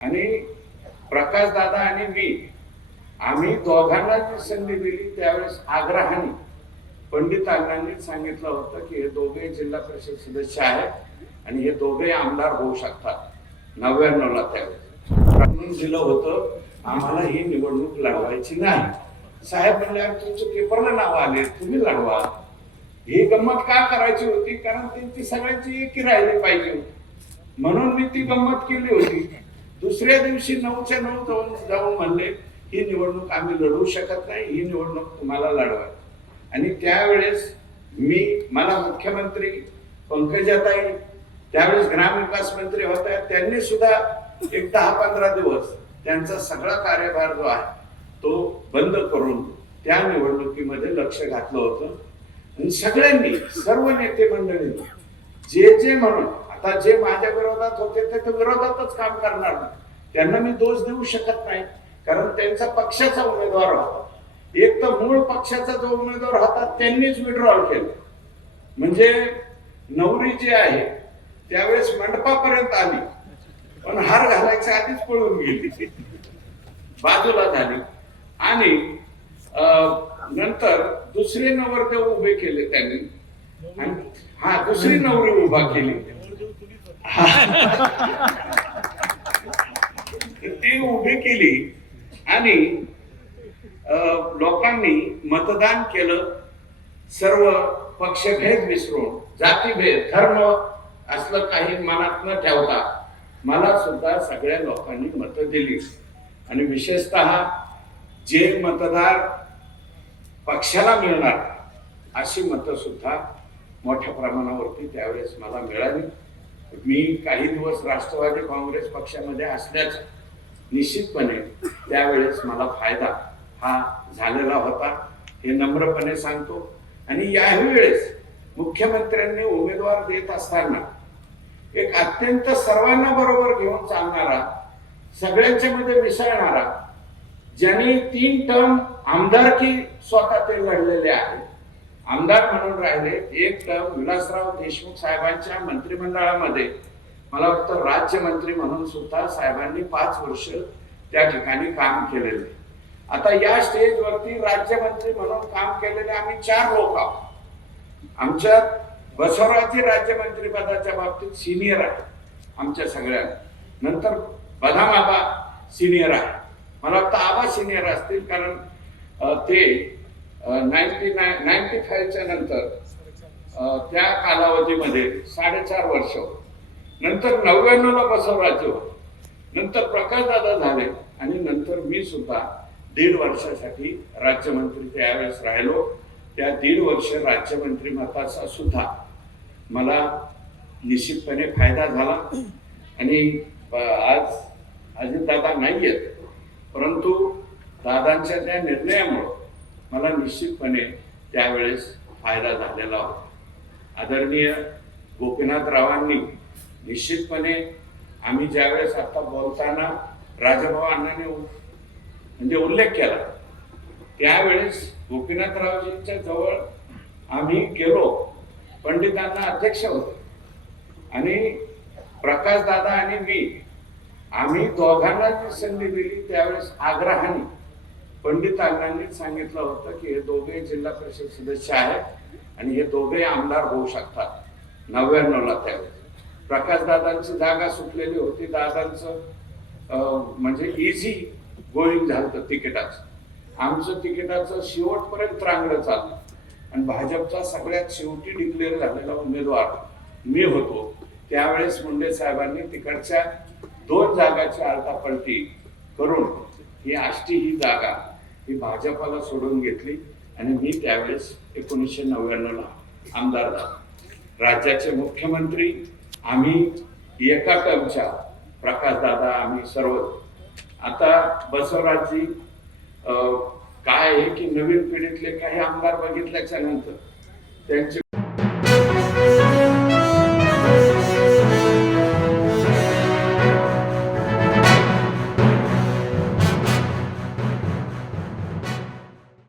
आणि प्रकाश दादा आणि मी आम्ही दोघांना जी संधी दिली त्यावेळेस आग्रहाने पंडित अण्णांनी सांगितलं होतं की हे दोघे जिल्हा परिषद सदस्य आहेत आणि हे दोघे आमदार होऊ शकतात 99 ला त्यावेळेस दिलं होतं आम्हाला ही निवडणूक लढवायची नाही। साहेब म्हणले तुमचं पेपरला नाव आले तुम्ही लढवा। ही गंमत का करायची होती कारण त्यांची सगळ्यांची एकी राहिली पाहिजे म्हणून मी ती गंमत केली होती। दुसऱ्या दिवशी 9च्या 9 जाऊन म्हणले ही निवडणूक आम्ही लढवू शकत नाही, ही निवडणूक तुम्हाला लढवा। आणि त्यावेळेस मला मुख्यमंत्री पंकजाताई त्यावेळेस ग्रामविकास मंत्री होत्या, त्यांनी सुद्धा एक 10-15 दिवस त्यांचा सगळा कार्यभार जो आहे तो बंद करून त्या निवडणुकीमध्ये लक्ष घातलं होतं। आणि सगळ्यांनी सर्व नेते मंडळींनी जे म्हणून आता जे माझ्या विरोधात होते ते विरोधातच काम करणार नाही, त्यांना मी दोष देऊ शकत नाही कारण त्यांचा पक्षाचा उमेदवार होता। एक तर मूळ पक्षाचा जो उमेदवार होता त्यांनीच विड्रॉल केलं, म्हणजे नवरी जी आहे त्यावेळेस मंडपापर्यंत आली पण हार घालायच्या आधीच पळून गेली, बाजूला झाली। आणि नंतर दुसरे नवरदेव उभे केले त्यांनी, दुसरी नवरी उभा केली ती उभी केली आणि लोकांनी मतदान केलं। सर्व पक्षभेद विसरून जातीभेद धर्म असलं काही मनात न ठेवता मला सुद्धा सगळ्या लोकांनी मतं दिली। आणि विशेषतः जे मतदार पक्षाला मिळणार अशी मतं सुद्धा मोठ्या प्रमाणावरती त्यावेळेस मला मिळाली। मी काही दिवस राष्ट्रवादी काँग्रेस पक्षामध्ये असल्याच निश्चितपणे त्यावेळेस मला फायदा हा झालेला होता, हे नम्रपणे सांगतो। आणि यावेळेस मुख्यमंत्र्यांनी उमेदवार देत असताना एक अत्यंत सर्वांना बरोबर घेऊन चालणारा, सगळ्यांच्या मध्ये मिसळणारा, ज्यांनी 3 टर्म आमदारकी स्वतः ते लढलेले आहेत, आमदार म्हणून राहिले, 1 टर्म विलासराव देशमुख साहेबांच्या मंत्रिमंडळामध्ये मला वाटतं राज्यमंत्री म्हणून सुद्धा साहेबांनी 5 वर्ष त्या ठिकाणी काम केलेले। आता या स्टेजवरती राज्यमंत्री म्हणून काम केलेले आम्ही 4 लोक आहोत। आमच्यात बसवराजी राज्यमंत्री पदाच्या बाबतीत सिनियर आहे आमच्या सगळ्यांना, नंतर बदाम आबा सिनियर आहे, मला वाटतं आबा सिनियर असतील कारण ते 95च्या नंतर त्या कालावधीमध्ये 4.5 वर्ष, नंतर 99ला बसवराज होते, नंतर प्रकाश दादा झाले आणि नंतर मी सुद्धा 1.5 वर्षासाठी राज्यमंत्री त्यावेळेस राहिलो। त्या 1.5 वर्ष राज्यमंत्री मताचा सुद्धा मला निश्चितपणे फायदा झाला। आणि आज अजितदादा नाही आहेत परंतु दादांच्या त्या निर्णयामुळे मला निश्चितपणे त्यावेळेस फायदा झालेला होता। आदरणीय गोपीनाथरावांनी निश्चितपणे आम्ही ज्यावेळेस आता बोलताना राजाभाऊ अण्णांनी म्हणजे उल्लेख केला त्यावेळेस गोपीनाथरावजींच्या जवळ आम्ही गेलो, पंडितांना अध्यक्ष होते आणि प्रकाश दादा आणि मी आम्ही दोघांना जी संधी दिली त्यावेळेस आग्रहाने पंडित अण्णांनी सांगितलं होतं की हे दोघे जिल्हा परिषद सदस्य आहेत आणि हे दोघे आमदार होऊ शकतात 99 ला त्यावेळेस। प्रकाश दादांची जागा सुटलेली होती, दादांचं म्हणजे इझी गोईंग झालं तिकिटाचं, आमचं तिकिटाचं शेवटपर्यंत रांगलं चाललं आणि भाजपचा सगळ्यात शेवटी डिक्लेअर झालेला उमेदवार मी होतो। त्यावेळेस मुंडे साहेबांनी तिकडच्या 2 जागाची आलटापलटी करून ही आष्टी ही जागा ही भाजपाला सोडून घेतली आणि मी त्यावेळेस 1999 ला आमदार झालो। राज्याचे मुख्यमंत्री आम्ही एका टर्मच्या प्रकाश दादा आम्ही सर्व। आता बसवराजजी काय आहे की नवीन पिढीतले काही आमदार बघितल्याच्या नंतर त्यांचे